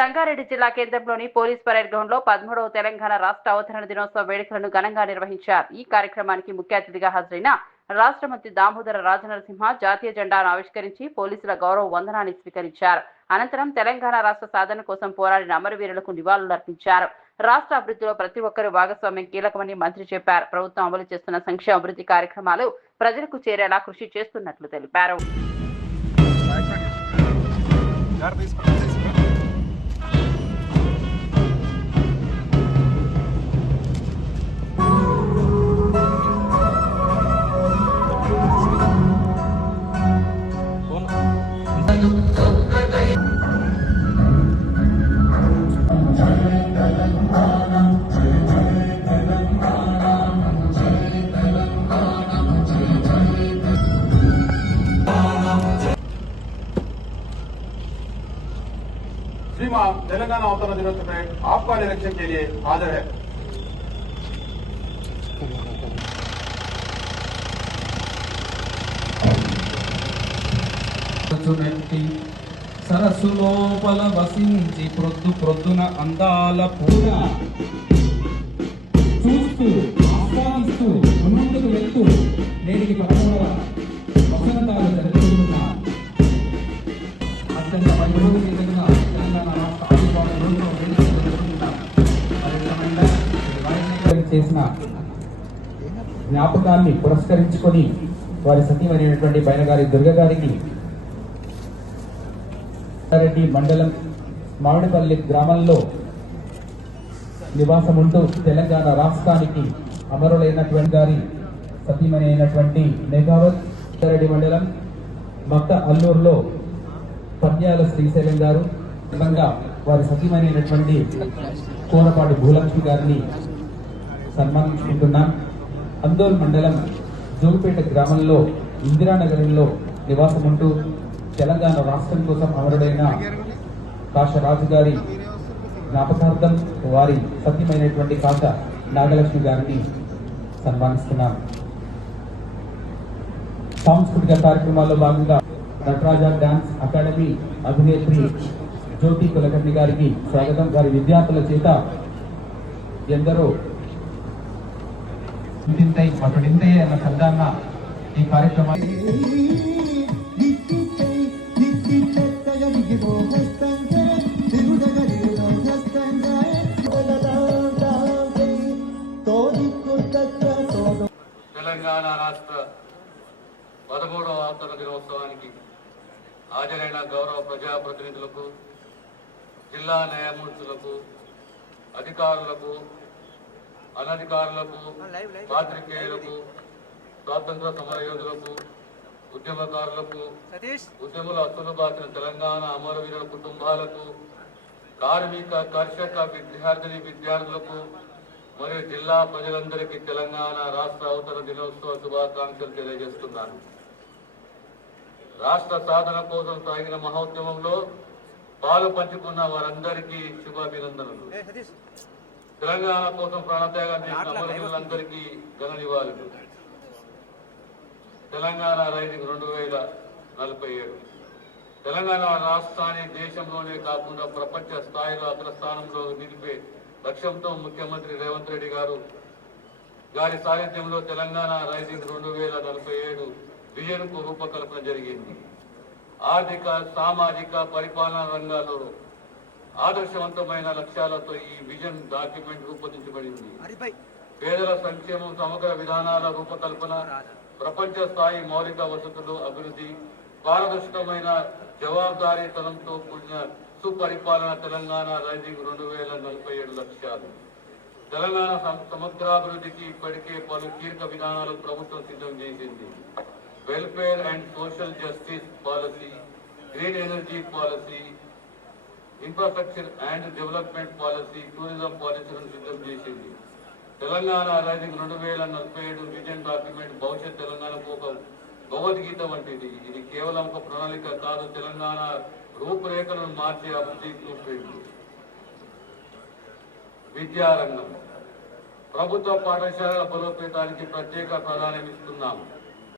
సంగారెడ్డి జిల్లా కేంద్రంలోని police parade ground లో 13వ తెలంగాణ రాష్ట్ర అవతరణ దినోత్సవ వేడుకలను ఘనంగా నిర్వహించారు. ఈ కార్యక్రమానికి ముఖ్య అతిథిగా హాజరైన రాష్ట్ర మంత్రి దామోదర రాజనరసింహ జాతీయ జెండాను ఆవిష్కరించి పోలీసుల గౌరవ వందనాన్ని స్వీకరించారు. అనంతరం తెలంగాణ రాష్ట్ర సాధన కోసం పోరాడిన అమరవీరులకు నివాళులర్పించారు. రాష్ట్ర అభివృద్ధిలో ప్రతి ఒక్కరూ భాగస్వామ్యం కీలకమని మంత్రి చెప్పారు. ప్రభుత్వం అమలు చేస్తున్న సంక్షేమ అభివృద్ధి కార్యక్రమాలు ప్రజలకు చేరేలా కృషి చేస్తున్నట్లు తెలిపారు. श्रीमान तेलंगाना अवतरण दिवस में आपका निरीक्षण के लिए हाजिर है। సరస్సు లోపల వసించి ప్రొద్దున అందాల పూట చూస్తూ ఆస్వాదిస్తూ ముందుకు వెళ్తూ నేటికి 11వ వసంతాలు జరుపుకుంటున్న అత్యంత వైభవీయంగా తెలంగాణ రాష్ట్ర ఆవిర్భావ దినోత్సవం చేసిన జ్ఞాపకాన్ని పురస్కరించుకొని వారి సతీమైనటువంటి బైనగారి దుర్గ గారికి రెడ్డి మండలం మామిడిపల్లి గ్రామంలో నివాసం ఉంటూ తెలంగాణ రాష్ట్రానికి అమరులైనటువంటి గారి సతీమణి అయినటువంటి మేఘావత్ రెడ్డి మండలం మక్క అల్లూరులో పద్యాల శ్రీశైలం గారు వారి సతీమణి అయినటువంటి కోనపాటి భూలక్ష్మి గారిని సన్మానించుకుంటున్నాం. అందోల్ మండలం జోగిపేట గ్రామంలో ఇందిరానగరంలో నివాసం ఉంటూ తెలంగాణ రాష్ట్రం కోసం అమరుడైన కాశరాజు గారి జ్ఞాపకార్థం వారి సత్యమైనటువంటి కాశ నాగలక్ష్మి గారిని సన్మానిస్తున్నాం. సాంస్కృతిక కార్యక్రమాల్లో భాగంగా నటరాజ డాన్స్ అకాడమీ అభినేత్రి జ్యోతి కులకర్ణి గారికి స్వాగతం. వారి విద్యార్థుల చేత ఎందరో అప్పుడింతే అన్న శబ్దాన్న ఈ కార్యక్రమాన్ని తెలంగాణ రాష్ట్ర 13వ అవతరణ దినోత్సవానికి హాజరైన గౌరవ ప్రజాప్రతినిధులకు, జిల్లా న్యాయమూర్తులకు, అధికారులకు, అనధికారులకు, పాత్రికేయులకు, స్వాతంత్ర సమరయోధులకు, ఉద్యమకారులకు, ఉద్యముల అసలు బాసిన తెలంగాణ అమరవీరుల కుటుంబాలకు, కార్మిక, కర్షక, విద్యార్థులకు మరియు జిల్లా ప్రజలందరికీ తెలంగాణ రాష్ట్ర అవతరణ దినోత్సవ శుభాకాంక్షలు తెలియజేస్తున్నాను. రాష్ట్ర సాధన కోసం సాగిన మహోద్యమంలో పాలు పంచుకున్న వారందరికీ శుభాభినందనలు. తెలంగాణ కోసం ప్రాణత్యాగం చేసిన అమరవీరులందరికీ ఘన నివాళులు. తెలంగాణ రైజింగ్ 2047 తెలంగాణ రాష్ట్రాన్ని దేశంలోనే కాకుండా ప్రపంచ స్థాయిలో అగ్రస్థానంలో నిలిపే లక్ష్యంతో ముఖ్యమంత్రి రేవంత్ రెడ్డి గారి సారథ్యంలో తెలంగాణ రైజింగ్ 2047 విజన్ కు రూపకల్పన జరిగింది. ఆర్థిక, సామాజిక, పరిపాలనా రంగాల్లో ఆదర్శవంతమైన లక్ష్యాలతో ఈ విజన్ డాక్యుమెంట్ రూపొందించబడింది. పేదల సంక్షేమం, సమగ్ర విధానాల రూపకల్పన, ప్రపంచ స్థాయి మౌలిక వసతులు అభివృద్ధి, పారదర్శకమైన జవాబుదారీతనంతో కూడిన సుపరిపాలన తెలంగాణ రైజింగ్ 2047 లక్ష్యాలు. తెలంగాణ సమగ్రాభివృద్ధికి ఇప్పటికే పలు కీలక విధానాలు ప్రభుత్వం సిద్ధం చేసింది. Welfare and social justice policy, green energy policy, infrastructure and development policy, tourism పాలసీలను సిద్ధం చేసింది. తెలంగాణ రైజింగ్ 2047 విజన్ డాక్యుమెంట్ భవిష్యత్ తెలంగాణకు ఒక భగవద్గీత వంటిది. ఇది కేవలం ఒక ప్రణాళిక కాదు, తెలంగాణ రూపురేఖలను మార్చే అభివృద్ధి బ్లూప్రింట్. విద్యారంగం ప్రభుత్వ పాఠశాలల బలోపేతానికి ప్రత్యేక ప్రాధాన్యం ఇస్తున్నాము.